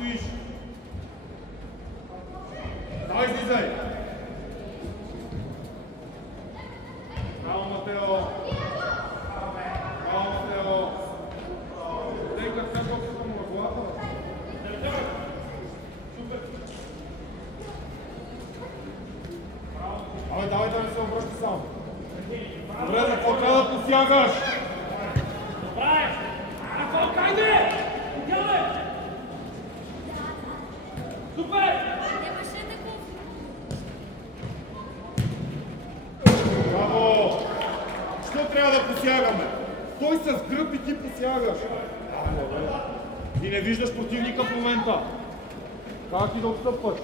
стоиш. Давай, излизай. Браво, Матео. Браво, Матео. Тъй като сега толкова съм на главата. Супер. Давай, да не се обръща само. Добре, за какво трябва да посягаш? Добре! Какво, кайде? Отивай! Супер! Браво! Що трябва да посягаме? Той с гръб и ти посягаш. Ти не виждаш противника в момента. Как ти да отстъпваш?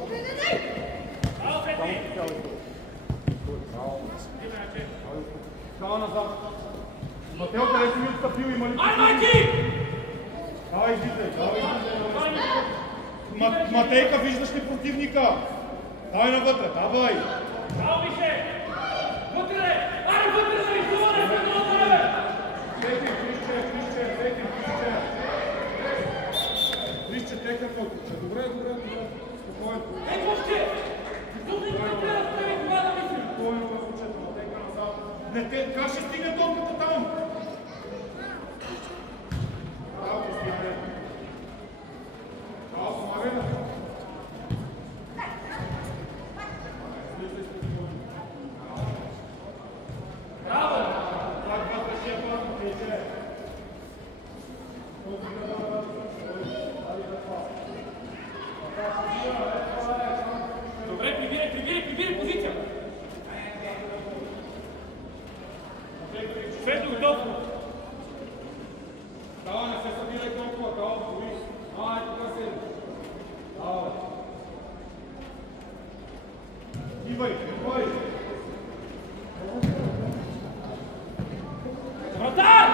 Браво, Пети! Става назад. Матео, къде си ми отстъпил? Има ли? Ай, майки! Давай, излизай, давай, излизай. Матейка, виждаш ли противника? Давай навътре, давай. Браво, Мише! Вътре! Ай, вътре да издуване, вътре! Текай, Кришче, текай толкова. Добре. Спокойно. Ей, Кошче! Издухни го да трябва да стане това да мисли! Спокойно, Матейка, Матейка назад. Не, как ще стигне топката там? Браво, Кристияне. Браво, Марина. Браво! Так, вътре шефа, Кришче. Добре, прибирай позиция! Светло готов! Дава, не се събирай толкова, дава, бори. Ай, тук се. Дава. Ивай. Вратар!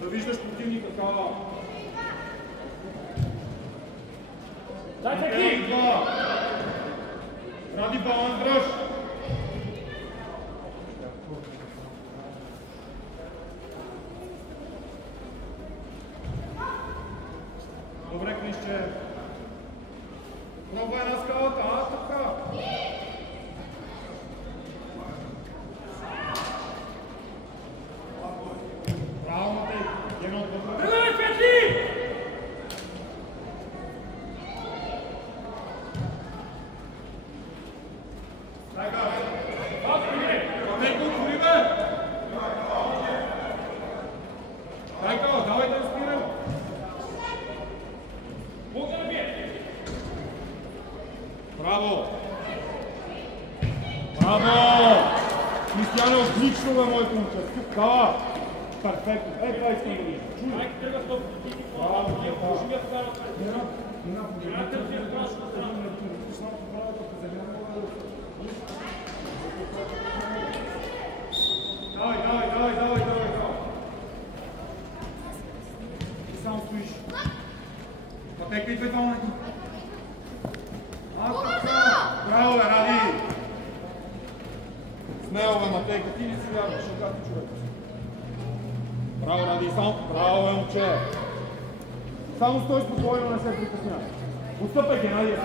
Да виждаш противника, дава. Дай таки! Ради баланс, дръж. Добре, Кришче. Пробвай една скалата, така. Браво, Матей. Едно отвътре. Тръгвай, Светли! Браво! Кристияне, отлично бе, моето момче. Да! Перфектно. Това искам да видя. Чуй! Браво, Давай. Ти само стоиш. Пътека и две-двама. Браво, бе, Ради! Смело, бе, Матейка, ти не си вярваш, шагати човек. Браво, Ради, само... Браво, бе, момче! Само стой спокойно, не се притеснявай. Отстъпай, Геннадия!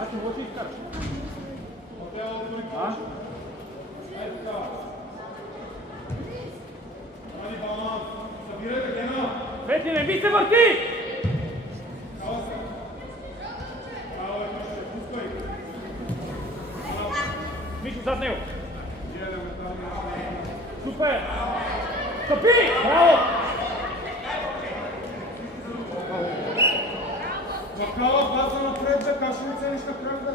Аз не може изкараш. А? Ай така. Ради баланс. Събирайте Гена. Пети, не ми се върти! Кала се. Кала е къще. Пускай. Мишо, зад него. Супер! Стъпи! Браво! Макала, база напред, бе, как ще не целиш напред, бе?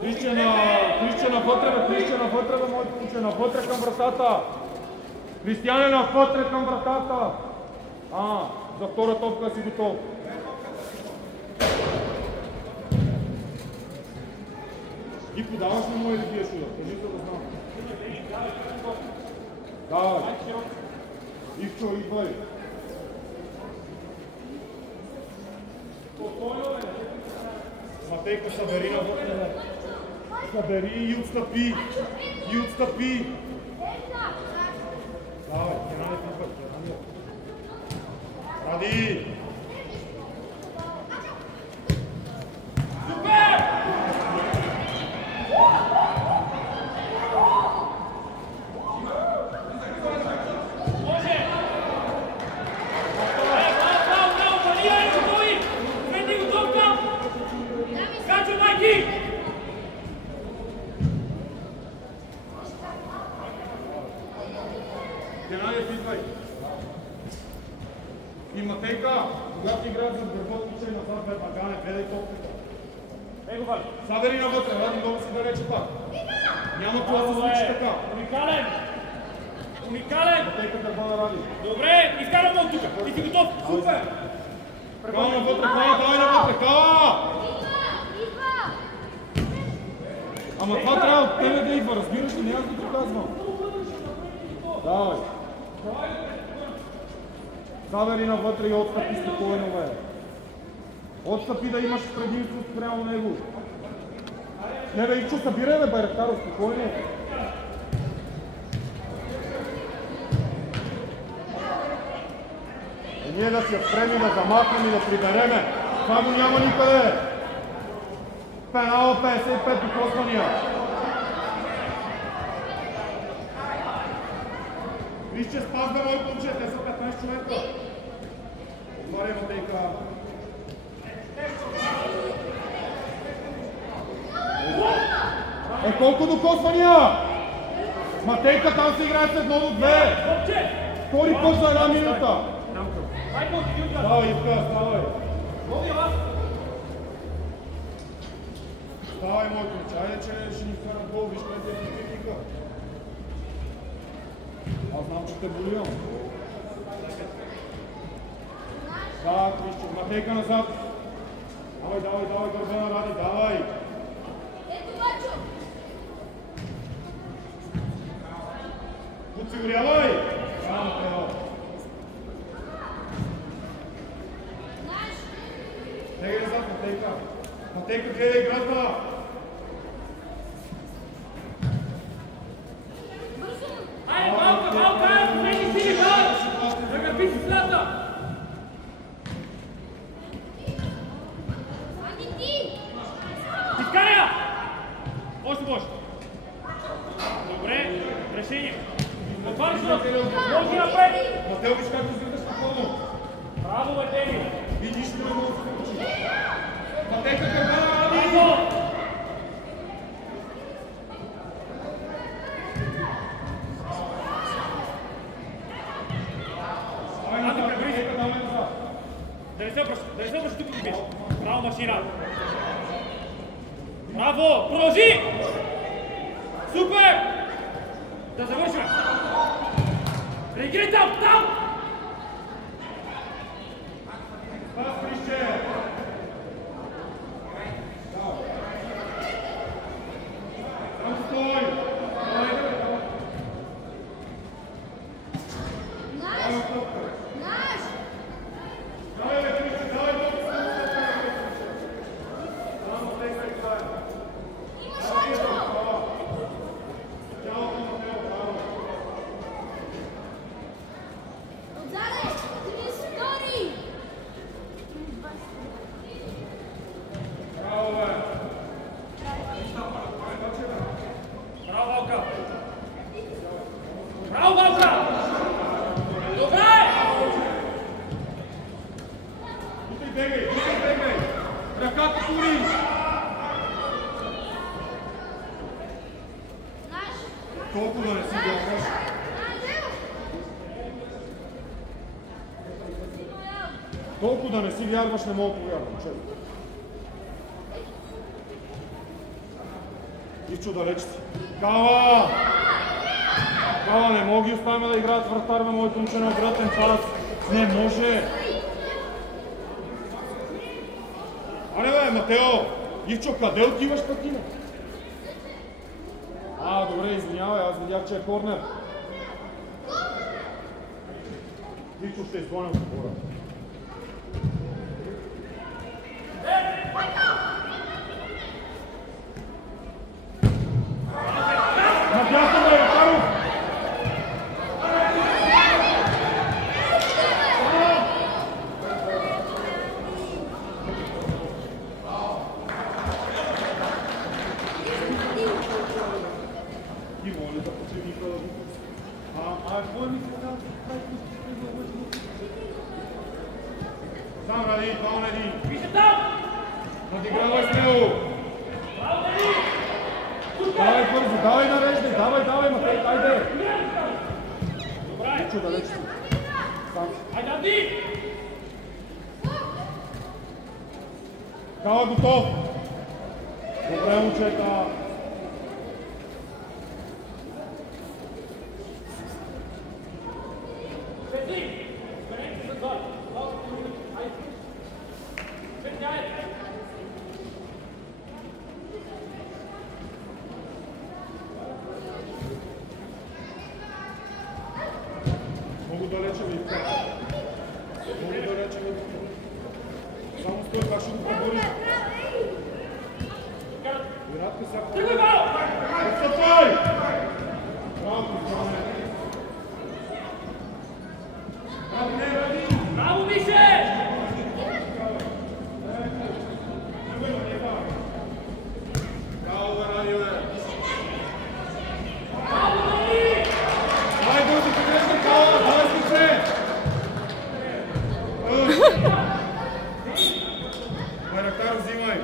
Крища навътре, бе, Крища навътре, бе, моето момче, навътре към вратата. Кристияне, навътре към вратата. За втора топка си готов. И подаваш на моя да биеш удар, кажи за да знам. Давай. Ивчо, идвай. Матейко, събери навътре. Събери и отстъпи. И отстъпи. Давай, Генадев, идвай. Ради. Генадев, идвай. И Матейка, когато играят за гърбот, тичай назад, бе, Багане, гледай топката. Его вали. Сабери навътре, Ради много си да рече пак. Няма това да се случи така. Уникален! Уникален! Матейка гърба на Ради. Добре, изкараме от тук. Ти си готов. Супер! Кала навътре, Кала, давай навътре, Кала! Ама това трябва от тебе да идва, разбираш ли? Не аз да ти казвам. Давай. Сабери навътре и отстъпи спокойно, бе. Отстъпи да имаш предимство спрямо него. Не, бе, Ичо, събирай, бе, Байрактаро, спокойно. И ние да си я спреми, да замахнем и да прибереме. Това го няма никъде. Пенал 55 докосвания. Виж, че спазва моето момче, те са 15 човека. Отваря Матейка. Колко докосвания? Матейка, там се играе с 1-2. Втори път за една минута. Ставай, Ивка, ставай. Ставай, моето момче, айде, че ще ни вкарат гол, виж къде е противника. Аз знам, че те болявам. Да, Крищо, Матейка назад. Давай, давай, давай, гърба на Ради, давай. Подсигурявай! Само пенал. Тегай назад, Матейка. Матейка, гледай играта. Айде, малка, последни сили, да гърби си следна! Изкаря! Още може! Добре, решение! Отвариш се, ноги напред! Матео, виж как изгледаш спокойно. Браво, бе, Дени! Видиш ли, много се случи. Матейка, гърба на Ради! Браво! Да не се обръща тук, ти браво, машина! Браво! Продължи! Супер! Да завършим! Реагирай там! Пас, Крище! Там стой! Давай, бе, Крище, давай, топката! Само Матейка играе. Тялото на Матео, браво! Толкова да не си вярваш, не мога да повярвам, честно. Ивчо, далеч си. Кава! Кава, не мога ги оставяме да играят вратар на моето момче на обратен пас. Не може! Аре бе, Матео! Ивчо, къде отиваш пък ти? Добре, извинявай, аз видях, че е корнер. Ивчо ще изгоням с хора. Надясно бе, Каров! Ти моля да противника да го пусти. Кой ми се казва? Сам ради, това ради. Вижте там! Надигравай с него! Давай бързо, давай нареждай, давай, Матей, айде! Добре! Чу далеч си. Айде, Анди! Кава готов! Добре, момчета! Много далече ви идва. Много далече ви идва. Само стой, как ще го пребориш? Виратка сега. Отстъпай! Браво, Кристиане! Браво, не, ради! Браво, Мише! Браво, бе, ради, бе! Браво, Дани! Дай, бързо, погрешна кала! Давай, скиче! Байрактар, взимай!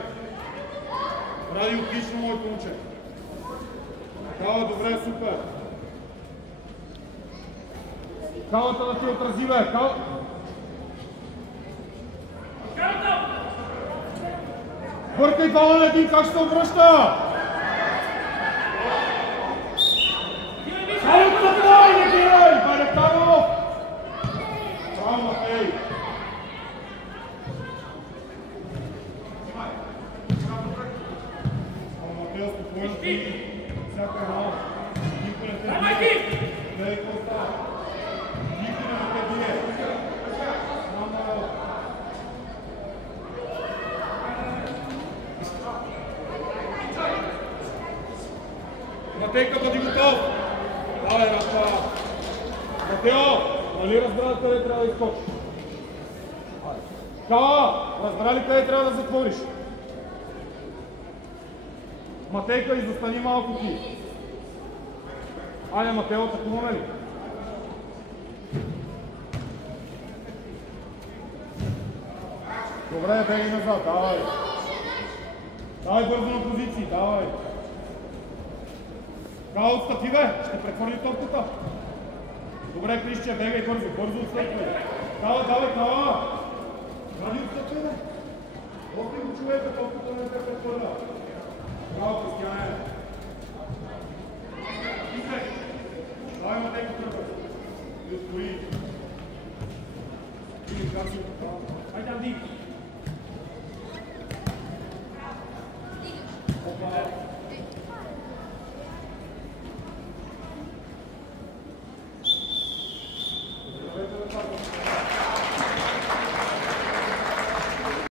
Ради, отлично, моето момче! Кала, добре, супер! Калата да ти отрази, бе! Кала! Бъркай бала на един, как ще се обръща? Калата, давай, не бирай! Байрактаров! Браво, Матей! Матео, спокойно ти! Всяка една! Никой не те бие! Давай ти! Гледай какво става! Никой не те бие! Само... Матейка, бъди готов! Давай, Рафа! Матео, нали разбра къде трябва да изкочиш? Кала, разбра ли къде трябва да затвориш? Матейка, изостани малко ти. Айде, Матео, атакуваме ли? Добре, бегай назад, давай. Давай бързо на позиции, давай. Кала, отстъпи, бе! Ще прехвърли топката. Добре, Крищия, бегай бързо, бързо отстъпвай. Кала, давай, Кала! Ради отстъпвай, бе! Лопни го човека, топката не те прехвърля. Браво, Кристияне! Давай, Матейко, тръгвай. И ускори.